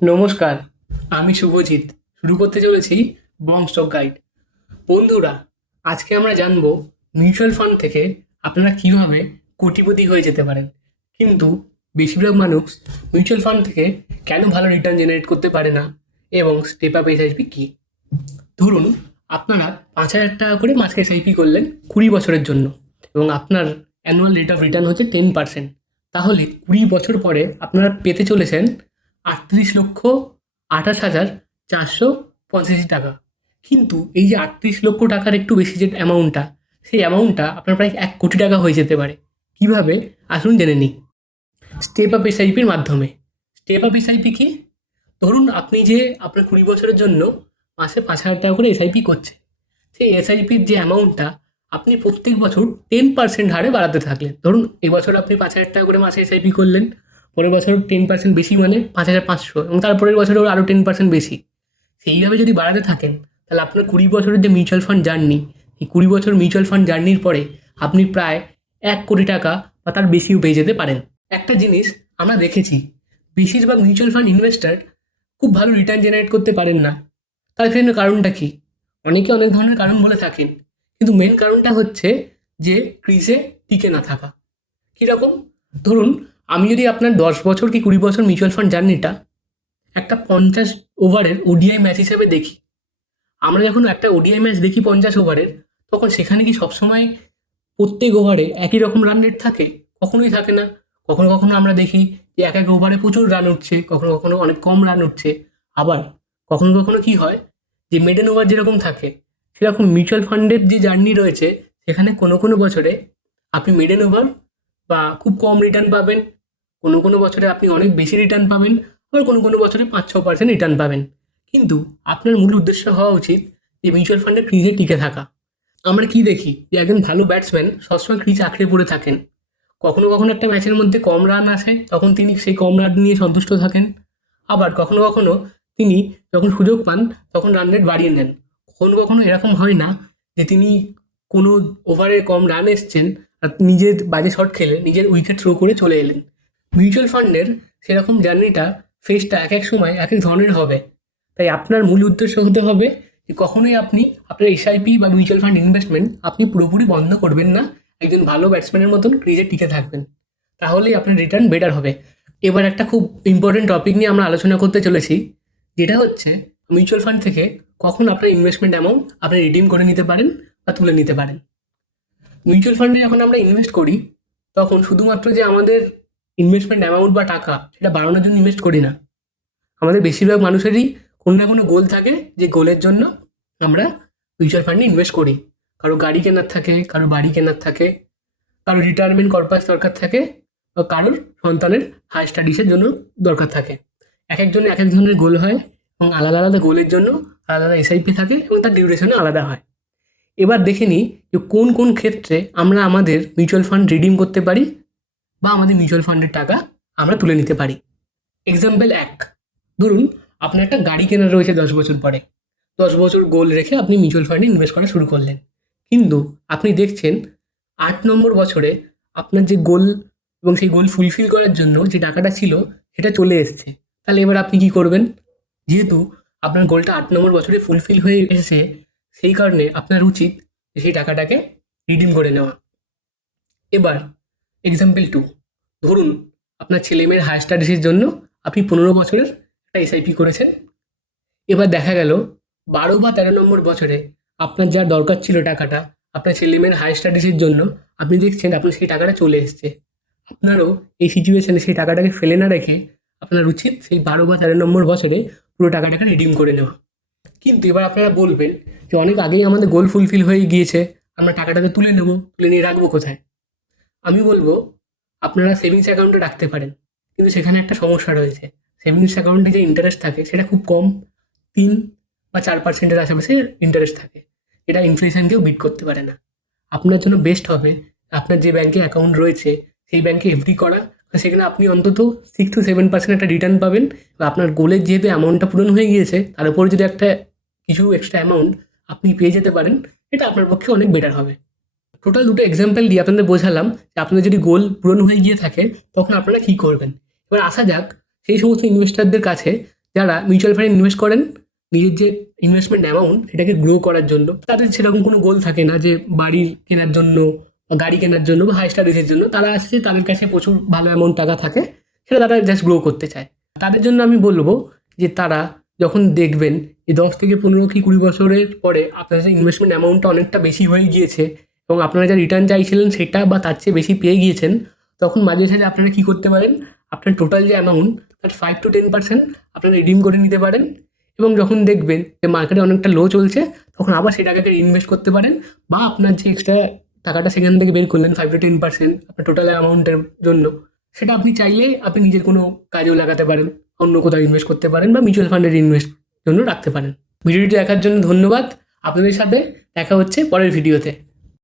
নমস্কার, আমি শুভজিৎ। শুরু করতে চলেছি বং স্টক গাইড। বন্ধুরা, আজকে আমরা জানব মিউচুয়াল ফান্ড থেকে আপনারা কিভাবে কোটিপতি হয়ে যেতে পারেন। কিন্তু বেশিরভাগ মানুষ মিউচুয়াল ফান্ড থেকে কেন ভালো রিটার্ন জেনারেট করতে পারে না এবং স্টেপ আপ এসআইপি কী। ধরুন, আপনারা 5,000 টাকা করে মাসে এসআইপি করলেন 20 বছরের জন্য এবং আপনার অ্যানুয়াল রেট অফ রিটার্ন হচ্ছে 10%। তাহলে 20 বছর পরে আপনারা পেতে চলেছেন 38,28,485 টাকা। কিন্তু এই যে 38 লক্ষ টাকার একটু বেশি যে অ্যামাউন্টটা, সেই অ্যামাউন্টটা আপনার প্রায় 1 কোটি টাকা হয়ে যেতে পারে। কিভাবে, আসুন জেনে নিই। স্টেপ আপ এসআইপির মাধ্যমে। স্টেপ আপ এসআইপি কি? ধরুন, আপনি যে আপনার 20 বছরের জন্য মাসে 5,000 টাকা করে এসআইপি করছেন, সেই এসআইপির যে অ্যামাউন্টটা আপনি প্রত্যেক বছর 10% হারে বাড়াতে থাকলেন। ধরুন, এবছর আপনি 5,000 টাকা করে মাসে এসআইপি করলেন, পরের বছর 10% বেশি মানে 5,500, এবং তারপরের বছরও আরও 10% বেশি। সেইভাবে যদি বাড়াতে থাকেন, তাহলে আপনার 20 বছরের যে মিউচুয়াল ফান্ড জার্নি, এই 20 বছর মিউচুয়াল ফান্ড জার্নির পরে আপনি প্রায় 1 কোটি টাকা বা তার বেশিও পেয়ে যেতে পারেন। একটা জিনিস আমরা দেখেছি, বেশিরভাগ মিউচুয়াল ফান্ড ইনভেস্টার খুব ভালো রিটার্ন জেনারেট করতে পারেন না। তার জন্য কারণটা কি? অনেকে অনেক ধরনের কারণ বলে থাকেন, কিন্তু মেন কারণটা হচ্ছে যে ক্রিজে টিকে না থাকা। কীরকম? ধরুন, আমি যদি আপনার 10 বছর কি 20 বছর মিউচুয়াল ফান্ড জার্নিটা একটা 50 ওভারের ওডিআই ম্যাচ হিসেবে দেখি, আমরা যখন একটা ওডিআই ম্যাচ দেখি 50 ওভারের, তখন সেখানে কি সবসময় প্রত্যেক ওভারে একই রকম রান রেট থাকে? কখনোই থাকে না। কখনো কখনো আমরা দেখি যে এক এক ওভারে প্রচুর রান উঠছে, কখনো কখনো অনেক কম রান উঠছে। আবার কখনো কখনো কি হয়, যে মেডেন ওভার যেরকম থাকে, সেরকম মিউচুয়াল ফান্ডের যে জার্নি রয়েছে, সেখানে কোনো কোনো বছরে আপনি মেডেন ওভার বা খুব কম রিটার্ন পাবেন, কোনো কোনো বছরে আপনি অনেক বেশি রিটার্ন পাবেন, আবার কোনো কোনো বছরে 5-6% রিটার্ন পাবেন। কিন্তু আপনার মূল উদ্দেশ্য হওয়া উচিত যে মিউচুয়াল ফান্ডের ক্রিজে টিকে থাকা। আমরা কি দেখি, যে একজন ভালো ব্যাটসম্যান সবসময় ক্রিজ আঁকড়ে পড়ে থাকেন। কখনো কখনো একটা ম্যাচের মধ্যে কম রান আসে, তখন তিনি সেই কম রান নিয়ে সন্তুষ্ট থাকেন। আবার কখনো কখনো তিনি যখন সুযোগ পান, তখন রান রেট বাড়িয়ে নেন। কখনো কখনো এরকম হয় না যে তিনি কোনো ওভারে কম রান এসছেন আর নিজের বাজে শট খেলে নিজের উইকেট থ্রো করে চলে এলেন। মিউচুয়াল ফান্ডের সেরকম জার্নিটা, ফেজটা এক এক সময় এক এক ধরনের হবে। তাই আপনার মূল উদ্দেশ্য হতে হবে যে কখনোই আপনি আপনার এসআইপি বা মিউচুয়াল ফান্ড ইনভেস্টমেন্ট আপনি পুরোপুরি বন্ধ করবেন না। একজন ভালো ব্যাটসম্যানের মতন ক্রিজে টিকে থাকবেন, তাহলেই আপনার রিটার্ন বেটার হবে। এবার একটা খুব ইম্পর্টেন্ট টপিক নিয়ে আমরা আলোচনা করতে চলেছি, যেটা হচ্ছে মিউচুয়াল ফান্ড থেকে কখন আপনার ইনভেস্টমেন্ট অ্যামাউন্ট আপনি রিডিম করে নিতে পারেন বা তুলে নিতে পারেন। মিউচুয়াল ফান্ডে যখন আমরা ইনভেস্ট করি, তখন শুধুমাত্র যে আমাদের ইনভেস্টমেন্ট অ্যামাউন্ট বা টাকা সেটা বাড়ানোর জন্য ইনভেস্ট করি না। আমাদের বেশিরভাগ মানুষেরই কোনো না কোনো গোল থাকে, যে গোলের জন্য আমরা মিউচুয়াল ফান্ডে ইনভেস্ট করি। কারো গাড়ি কেনার থাকে, কারো বাড়ি কেনার থাকে, কারো রিটায়ারমেন্ট পারপাস দরকার থাকে, বা কারোর সন্তানের হাই স্টাডিজের জন্য দরকার থাকে। এক একজনের এক এক ধরনের গোল হয়, এবং আলাদা আলাদা গোলের জন্য আলাদা আলাদা এসআইপি থাকে, এবং তার ডিউরেশনও আলাদা হয়। এবার দেখে নিই যে কোন কোন ক্ষেত্রে আমরা আমাদের মিউচুয়াল ফান্ড রিডিম করতে পারি বা আমাদের মিউচুয়াল ফান্ডের টাকা আমরা তুলে নিতে পারি। এক্সাম্পল 1, ধরুন আপনার একটা গাড়ি কেনার রয়েছে 10 বছর পরে। 10 বছর গোল রেখে আপনি মিউচুয়াল ফান্ডে ইনভেস্ট করা শুরু করলেন, কিন্তু আপনি দেখছেন 8 নম্বর বছরে আপনার যে গোল এবং সেই গোল ফুলফিল করার জন্য যে টাকাটা ছিল সেটা চলে এসছে। তাহলে এবার আপনি কি করবেন? যেহেতু আপনার গোলটা 8 নম্বর বছরে ফুলফিল হয়ে এসেছে, সেই কারণে আপনার উচিত যে সেই টাকাটাকে রিডিম করে নেওয়া। এবার এক্সাম্পল 2, ধরুন আপনার ছেলেমেয়ের হায়ার স্টাডিজের জন্য আপনি 15 বছরের একটা এসআইপি করেছেন। এবার দেখা গেল 12 বা 13 নম্বর বছরে আপনার যা দরকার ছিল টাকাটা আপনার ছেলেমেয়ের হায়ার স্টাডিজের জন্য, আপনি দেখছেন আপনার সেই টাকাটা চলে এসছে। আপনারও এই সিচুয়েশনে সেই টাকাটাকে ফেলে না রেখে আপনার উচিত সেই 12 বা 13 নম্বর বছরে পুরো টাকাটাকে রিডিম করে নেওয়া। কিন্তু এবার আপনারা বলবেন যে অনেক আগেই আমাদের গোল ফুলফিল হয়ে গিয়েছে, আমরা টাকাটাকে তুলে নেবো, তুলে নিয়ে রাখবো কোথায়? আমি বলবো আপনারা সেভিংস অ্যাকাউন্টে রাখতে পারেন, কিন্তু সেখানে একটা সমস্যা রয়েছে। সেভিংস অ্যাকাউন্টে যে ইন্টারেস্ট থাকে সেটা খুব কম, 3 বা 4%-এর আশেপাশে ইন্টারেস্ট থাকে, এটা ইনফ্লেশনকেও বিট করতে পারে না। আপনার জন্য বেস্ট হবে আপনার যে ব্যাংকে অ্যাকাউন্ট রয়েছে সেই ব্যাংকে এফডি করা। সেখানে আপনি অন্তত 6-7% একটা রিটার্ন পাবেন, বা আপনার গোলের যেহেতু অ্যামাউন্টটা পূরণ হয়ে গিয়েছে তার উপরে যদি একটা কিছু এক্সট্রা অ্যামাউন্ট আপনি পেয়ে যেতে পারেন, এটা আপনার পক্ষে অনেক বেটার হবে। টোটাল দুটো এক্সাম্পল দিয়ে আপনাদের বোঝালাম যে আপনাদের যদি গোল পূরণ হয়ে গিয়ে থাকে তখন আপনারা কী করবেন। এবার আসা যাক সেই সমস্ত ইনভেস্টারদের কাছে যারা মিউচুয়াল ফান্ডে ইনভেস্ট করেন নিজের যে ইনভেস্টমেন্ট অ্যামাউন্ট সেটাকে গ্রো করার জন্য, তাদের সেরকম কোনো গোল থাকে না যে বাড়ি কেনার জন্য বা গাড়ি কেনার জন্য বা হাই স্টাডিজের জন্য। তারা আসছে, তাদের কাছে প্রচুর ভালো অ্যামাউন্ট টাকা থাকে, সেটা তারা জাস্ট গ্রো করতে চায়। তাদের জন্য আমি বলবো যে তারা যখন দেখবেন যে 10 থেকে 15 কি 20 বছরের পরে আপনাদের ইনভেস্টমেন্ট অ্যামাউন্টটা অনেকটা বেশি হয়ে গিয়েছে এবং আপনারা যা রিটার্ন চাইছিলেন সেটা বা তার চেয়ে বেশি পেয়ে গিয়েছেন, তখন মাঝে সাঝে আপনারা কী করতে পারেন, আপনার টোটাল যে অ্যামাউন্ট তার 5 to 10% আপনারা রিডিম করে নিতে পারেন। এবং যখন দেখবেন যে মার্কেটে অনেকটা লো চলছে, তখন আবার সেই টাকাকে ইনভেস্ট করতে পারেন, বা আপনার যে এক্সট্রা টাকাটা সেখান থেকে বের করলেন 5 to 10% আপনার টোটাল অ্যামাউন্টের জন্য, সেটা আপনি চাইলে আপনি নিজের কোনো কাজেও লাগাতে পারেন, অন্য কোথাও ইনভেস্ট করতে পারেন বা মিউচুয়াল ফান্ডের ইনভেস্ট জন্য রাখতে পারেন। ভিডিওটি দেখার জন্য ধন্যবাদ। আপনাদের সাথে দেখা হচ্ছে পরের ভিডিওতে।